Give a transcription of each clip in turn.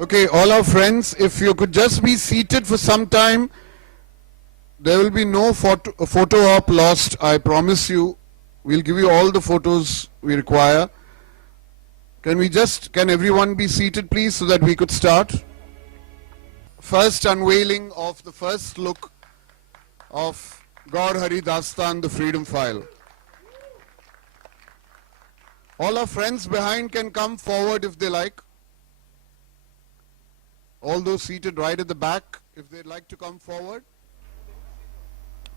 Okay, all our friends, if you could just be seated for some time, there will be no photo op lost, I promise you. We'll give you all the photos we require. Can everyone be seated please so that we could start? First unveiling of the first look of Gaur Hari Dastan, the Freedom File. All our friends behind can come forward if they like. All those seated right at the back, if they'd like to come forward.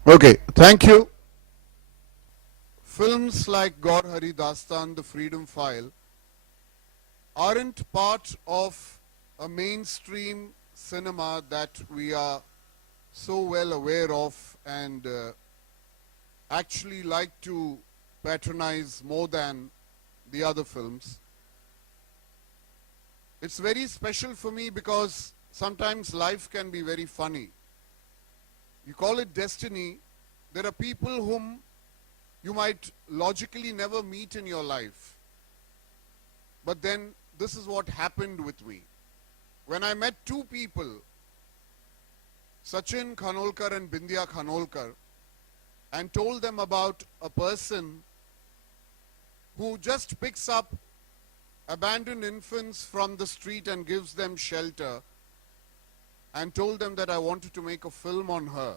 Okay, thank you. Films like Gaur Hari Dastan, The Freedom File, aren't part of a mainstream cinema that we are so well aware of and actually like to patronize more than the other films. It's very special for me because sometimes life can be very funny. You call it destiny. There are people whom you might logically never meet in your life. But then this is what happened with me. When I met two people, Sachin Khanolkar and Bindya Khanolkar, and told them about a person who just picks up abandoned infants from the street and gives them shelter, and told them that I wanted to make a film on her,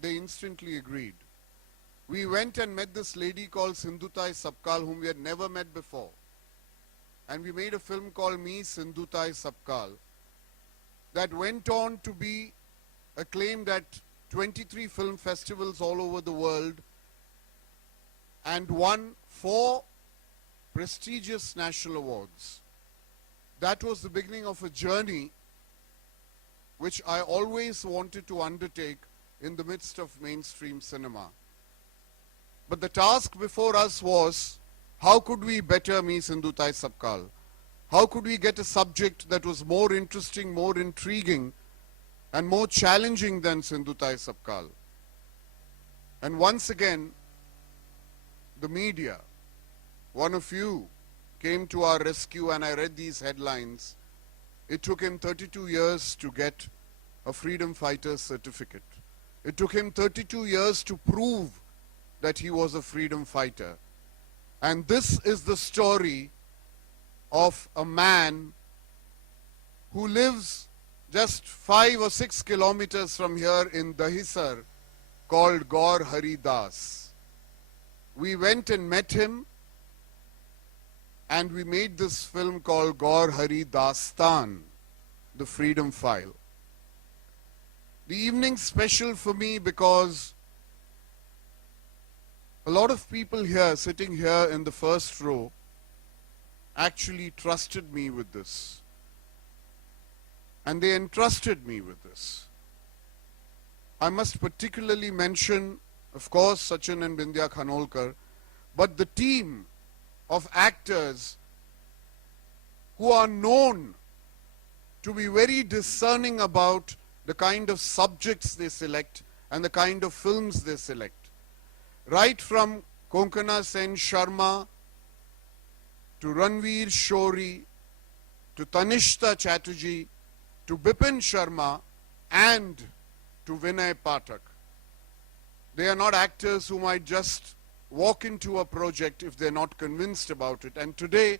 they instantly agreed. We went and met this lady called Sindhutai Sapkal, whom we had never met before. And we made a film called Me, Sindhutai Sapkal, that went on to be acclaimed at 23 film festivals all over the world and won 4 prestigious national awards. That was the beginning of a journey which I always wanted to undertake in the midst of mainstream cinema. But the task before us was, how could we better Me Sindhutai Sapkal? How could we get a subject that was more interesting, more intriguing, and more challenging than Sindhutai Sapkal? And once again, the media, one of you, came to our rescue, and I read these headlines. It took him 32 years to get a freedom fighter certificate. It took him 32 years to prove that he was a freedom fighter. And this is the story of a man who lives just 5 or 6 kilometers from here in Dahisar, called Gaur Hari Das. We went and met him, and we made this film called Gaur Hari Dastan, The Freedom File. The evening's special for me because a lot of people here, sitting here in the first row, actually trusted me with this. And they entrusted me with this. I must particularly mention, of course, Sachin and Bindya Khanolkar, but the team of actors who are known to be very discerning about the kind of subjects they select and the kind of films they select. Right from Konkana Sen Sharma to Ranveer Shori to Tanishta Chatterjee to Bipin Sharma and to Vinay Pathak. They are not actors who might just walk into a project if they're not convinced about it. And today,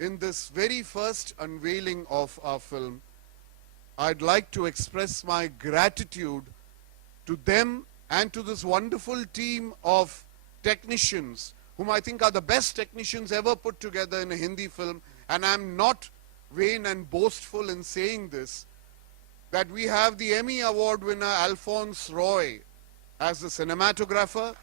in this very first unveiling of our film, I'd like to express my gratitude to them and to this wonderful team of technicians, whom I think are the best technicians ever put together in a Hindi film. And I'm not vain and boastful in saying this, that we have the Emmy Award winner Alphonse Roy as the cinematographer.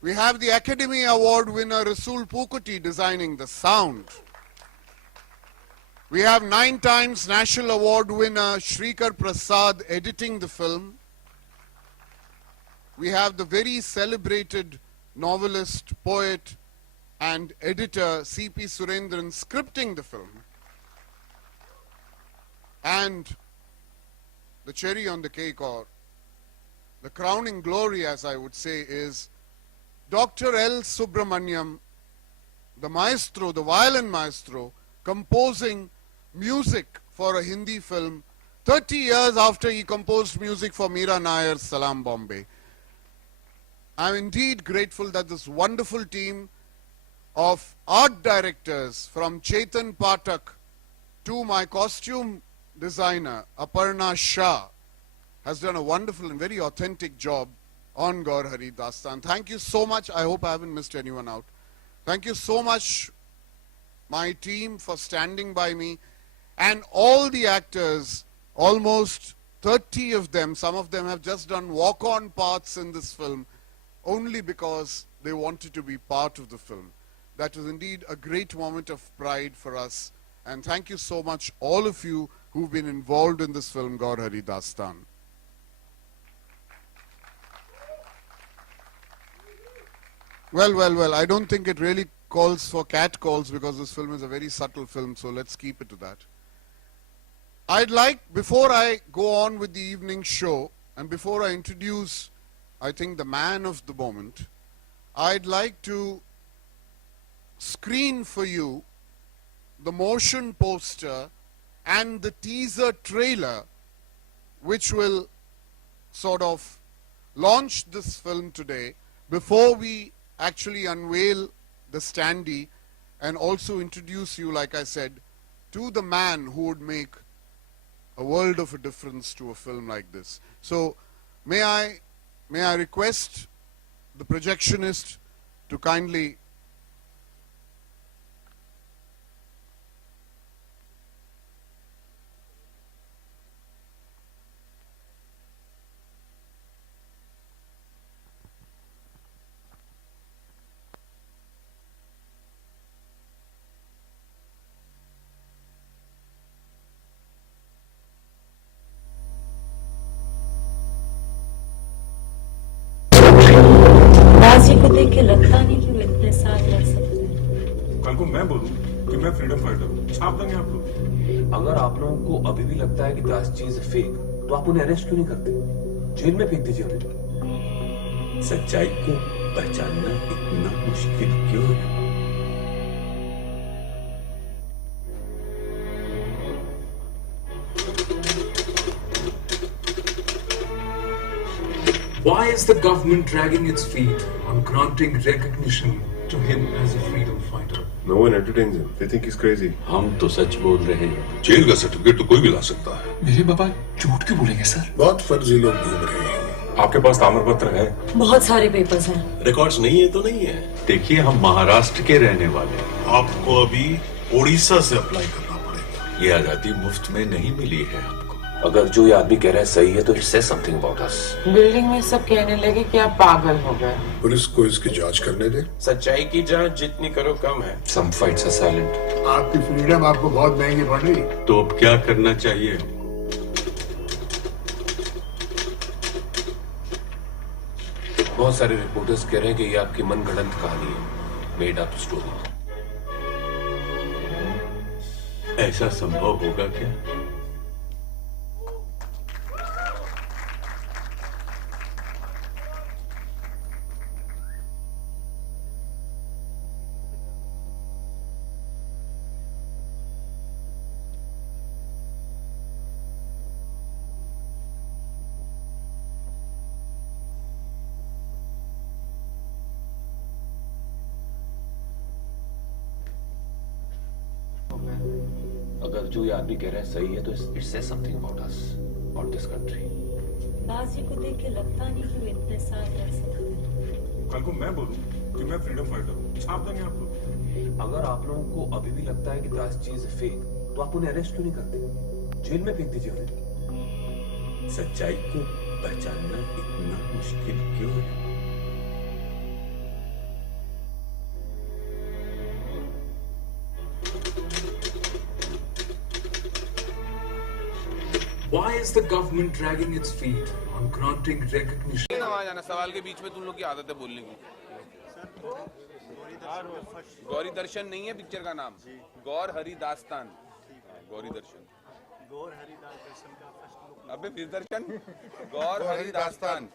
We have the Academy Award winner Rasool Pookutty designing the sound. We have 9 times National Award winner Shrikar Prasad editing the film. We have the very celebrated novelist, poet, and editor C.P. Surendran scripting the film. And the cherry on the cake, or the crowning glory, as I would say, is Dr. L. Subramaniam, the maestro, the violin maestro, composing music for a Hindi film 30 years after he composed music for Meera Nair's Salam Bombay. I'm indeed grateful that this wonderful team of art directors, from Chetan Pathak to my costume designer Aparna Shah, has done a wonderful and very authentic job on Gaur Hari Dastan. Thank you so much. I hope I haven't missed anyone out. Thank you so much, my team, for standing by me, and all the actors, almost 30 of them. Some of them have just done walk-on parts in this film only because they wanted to be part of the film. That was indeed a great moment of pride for us. And thank you so much, all of you who've been involved in this film, Gaur Hari Dastan. Well, I don't think it really calls for cat calls because this film is a very subtle film, so let's keep it to that. I'd like, before I go on with the evening show, and before I introduce, I think, the man of the moment, I'd like to screen for you the motion poster and the teaser trailer which will sort of launch this film today before we actually unveil the standee and also introduce you, like I said, to the man who would make a world of a difference to a film like this. So may I request the projectionist to kindly को देख के लगता नहीं कि वो इतने साथ रह सकते हैं। कल को मैं बोलूं कि मैं फ्रीडम फाइटर हूं, छाप देंगे आप लोग। अगर आप लोगों को अभी भी लगता है कि दास चीज फेक, तो आप उन्हें अरेस्ट क्यों नहीं करते? जेल में फेंक दीजिए उन्हें। सच्चाई को पहचानना इतना मुश्किल क्यों है? Why is the government dragging its feet on granting recognition to him as a freedom fighter? No one entertains him. They think he's crazy. हम तो सच बोल रहे हैं। जेल का सर्टिफिकेट तो कोई भी ला सकता है। मेरे बाबा झूठ क्यों बोलेंगे सर? बहुत फर्जी लोग घूम रहे हैं। आपके पास ताम्र पत्र है? बहुत सारे पेपर्स हैं। रिकॉर्ड्स नहीं है तो नहीं है। देखिए, हम महाराष्ट्र के रहने वाले हैं। आपको अभी उड़ीसा से अप्लाई करना पड़ेगा। ये आजादी मुफ्त में नहीं मिली है हमको। अगर जो ये आदमी कह रहा है सही है, तो it says something about us. Building में सब कहने लगे कि आप पागल हो गए। पुलिस को इसकी जांच करने दे। सच्चाई की जांच जितनी करो कम है। सम फाइट्स आर साइलेंट। आपकी फ्रीडम आपको बहुत महंगी पड़ रही। तो अब क्या करना चाहिए? बहुत सारे रिपोर्टर्स कह रहे हैं कि ये आपकी मनगढ़ंत कहानी है, मेड अप स्टोरी। ऐसा संभव होगा क्या? अगर जो ये आदमी कह रहा है सही है, तो it says something about us, about this country. बाजी को देख के लगता नहीं कि वो इतने साथ रह सकते हैं। कल को मैं बोलूं कि मैं फ्रीडम फाइटर हूं, छाप देंगे आप लोग। अगर आप लोगों को अभी भी लगता है कि दास चीज फेक, तो आप उन्हें अरेस्ट क्यों नहीं करते? जेल में फेंक दीजिए उन्हें। सच्चाई को पहचानना इतना मुश्किल क्यों है? Why is the government dragging its feet on granting recognition? सवाल के बीच में तुम लोग की आदत है बोलने की। गौरी दर्शन नहीं है पिक्चर का नाम, गौर हरि दास्तान। गौरी दर्शन, गौर हरि दास्तान। अबे फिर दर्शन, गौर हरि दास्तान।